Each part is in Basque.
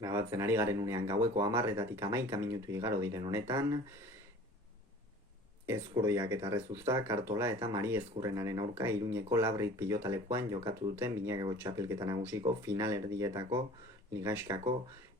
Grabatzen ari garen unean gaueko 10:11 minutu igaro diren honetan, Ezkurdiak eta Errezustak, Artola eta Mari Ezkurrenaren aurka Iruñeko Labrit pilotalekuan jokatu duten binakako txapelketa nagusiko finalerdietako ligaxkako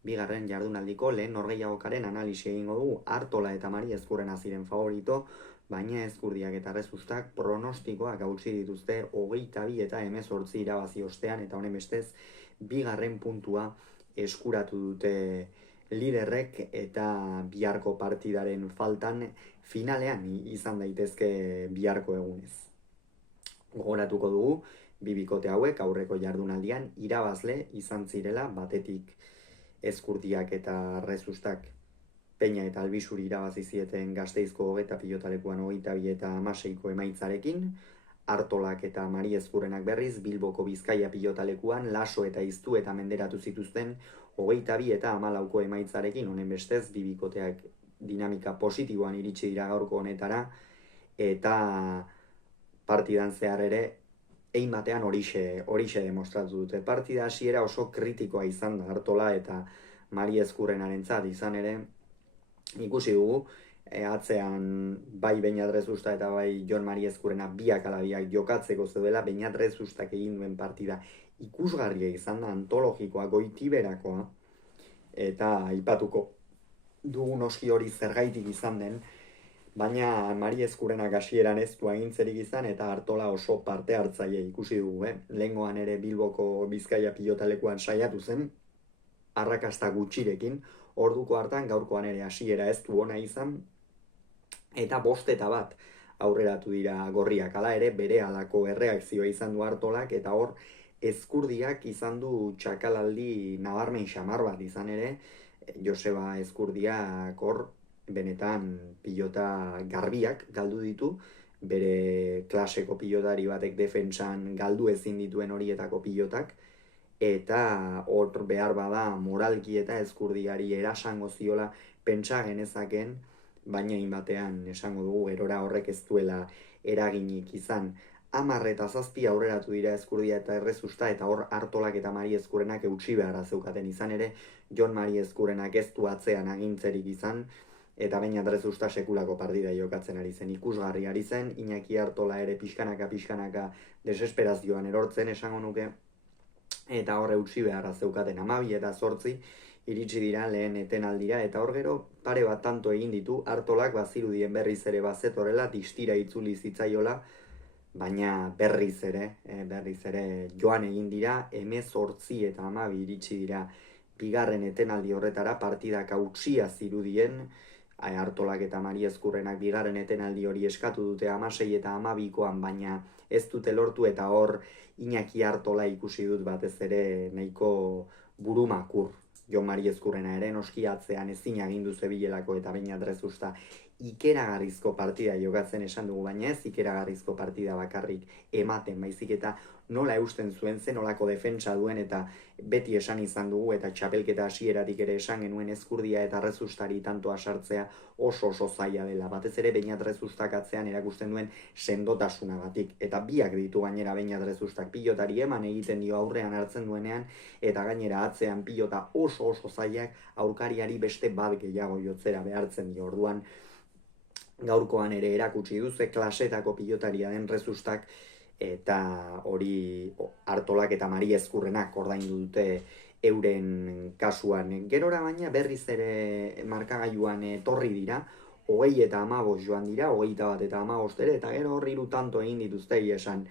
bigarren jardunaldiko lehen norgehiagokaren analisi egingo dugu. Artola eta Mari Ezkurrena ziren favorito, baina Ezkurdiak eta Errezustak pronostikoak hautsi dituzte 22 eta 18 irabazi ostean, eta honen bestez bigarren puntua eskuratu dute liderrek, eta biharko partidaren faltan finalean izan daitezke biharko egunez. Gogoratuko dugu, bi bikote hauek aurreko jardunaldian irabazle izan zirela, batetik Ezkurdiak eta Errezustak Peña eta Albisuri irabazi zieten Gasteizko Hogeta pilotalekuan 22 eta 16ko emaitzarekin, Artolak eta Mari Ezkurrenak berriz Bilboko Bizkaia pilotalekuan Laso eta Iztu eta menderatu zituzten 22 eta 14ko emaitzarekin. Honen bestez, bi bikoteak dinamika positiboan iritsi dira gaurko honetara, eta partidan zehar ere egin batean horixe demostratu dute. Partida hasiera oso kritikoa izan da Artola eta Mari Ezkurrenarentzat, izan ere ikusi dugu atzean bai Beñat Rezusta eta bai Jon Mari Ezkurrena biak ala biak jokatzeko zeudela. Beñat Rezustak egin duen partida ikusgarria izan da, antologikoa, goitiberakoa, eta aipatuko dugu noski hori zergaitik izan den, baina Mari Ezkurrenak hasieran ez du agintzerik izan, eta Artola oso parte hartzaile ikusi dugu. Lehengoan ere Bilboko Bizkaia pilotalekuan saiatu zen, arrakasta gutxirekin, orduko hartan gaurkoan ere hasiera ez du ona izan, eta 5-1 aurreratu dira gorriak. Hala ere bere halako erreakzioa izan du Artolak, eta hor Ezkurdiak izan du txakalaldi nabarmen xamar bat, izan ere Joseba Ezkurdiak hor benetan pilota garbiak galdu ditu, bere klaseko pilotari batek defentsan galdu ezin dituen horietako pilotak, eta hor behar bada moralki eta Ezkurdiari erasango ziola pentsa genezaken, baina batean esango dugu gerora horrek ez duela eraginik izan. 10 eta 7 aurreratu dira Ezkurdia eta Errezusta, eta hor Artolak eta Mari Ezkurrenak eutsi beharra zeukaten, izan ere Jon Mari Ezkurrenak ez du atzean agintzerik izan, eta Beñat Rezusta sekulako partida jokatzen ari zen, ikusgarri ari zen. Iñaki Artola ere pixkanaka desesperazioan erortzen, esango nuke, eta hor eutsi beharra zeukaten. 12 eta 8 iritsi dira lehen etenaldira, eta hor gero pare bat tanto egin ditu. Artolak bazirudien berriz ere bazetorela, distira itzuli zitzaiola, baina berriz ere joan egin dira. 18 eta 12 iritsi dira bigarren etenaldi horretara, partidak hautsia zirudien. Artolak eta Mari Ezkurrenak bigarren etenaldi hori eskatu dute 16 eta 12koan, baina ez dute lortu, eta hor Iñaki Artola ikusi dut batez ere nahiko burumakur. Jon Mari Ezkurrena ere noski atzean ezin agindu zebilelako, eta Beñat Rezusta ikeragarrizko partida jokatzen esan dugu, baina ez ikeragarrizko partida bakarrik ematen, baizik eta nola eusten zuen, zen nolako defentsa duen, eta beti esan izan dugu, eta txapelketa hasieratik ere esan genuen, Ezkurdia eta Rezustari tantoa sartzea oso zaila dela, batez ere Beñat Rezustak atzean erakusten duen sendotasunagatik, eta biak ditu gainera Beñat Rezustak, pilotari eman egiten dio aurrean hartzen duenean, eta gainera atzean pilota oso zailak, aurkariari beste bat gehiago jotzera behartzen dio. Orduan gaurkoan ere erakutsi duze klasetako pilotaria den Rezustak, eta hori Artolak eta Mari Ezkurrenak ordaindu dute euren kasuan. Gerora baina berriz ere markagailuan etorri dira, 20 eta 15 joan dira, 21 eta 15 ere, eta gero hor 3 tanto egin dituzte, esan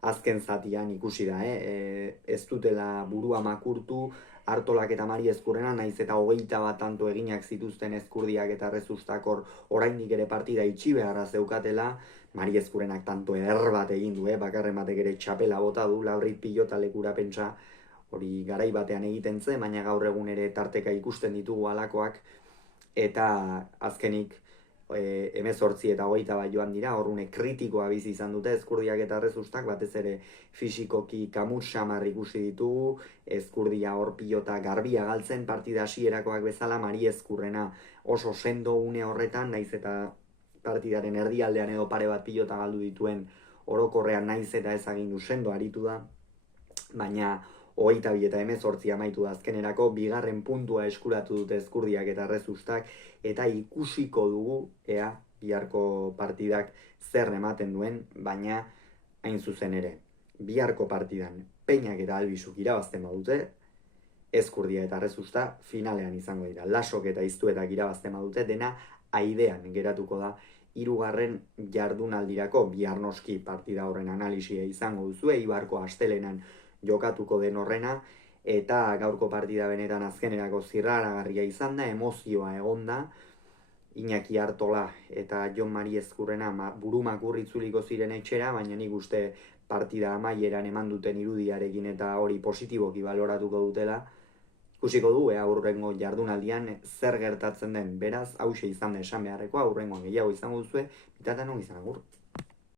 azken zatian ikusi da, ez dutela burua makurtu Artolak eta Mari Ezkurrena, naiz eta 21 tanto eginak zituzten Ezkurdiak eta Errezustak hor oraindik ere partida itxi beharra zeukatela. Mari Ezkurrenak tanto bat egin du, bakarren batek ere txapela bota du, Labrit pilotalekura pentsa hori garai batean egiten zen, baina gaur egun ere tarteka ikusten ditugu halakoak, eta azkenik 18 eta 21 joan dira, horrune kritikoa bizi izan dute Ezkurdiak eta Errezustak, batez ere fisikoki kamut xamar ikusi ditugu, Ezkurdia hor pilota garbia galtzen partida hasierakoak bezala, Mari Ezkurrena oso sendo une horretan, naiz eta partidaren erdialdean edo pare bat pilota galdu dituen, orokorrean naiz eta ez agindu sendo aritu da, baina 22 eta 18 amaitu da azkenerako, bigarren puntua eskuratu dute Ezkurdiak eta Errezustak, eta ikusiko dugu ea biharko partidak zer ematen duen, baina hain zuzen ere. Biharko partidan Peñak eta Albizuk irabazten badute, Ezkurdia eta Errezusta finalean izango dira. Lasok eta Iztuetak irabazten badute, dena aidean geratuko da hirugarren jardunaldirako. Bihar noski partida horren analisia izango duzu, Eibarko astelenan jokatuko den horrena, eta gaurko partida benetan azkenerako zirraragarria izan da, emozioa egonda, Iñaki Artola eta Jon Mari Ezkurrena burumakur itzuliko ziren etxera, baina nik uste partida amaieran eman duten irudiarekin eta hori positiboki baloratuko dutela. Ikusiko du, aurrengo jardunaldian zer gertatzen den, beraz, hause izan da esan beharrekoa, aurrengoan gehiago izango duzue, bitatan hon izan agur.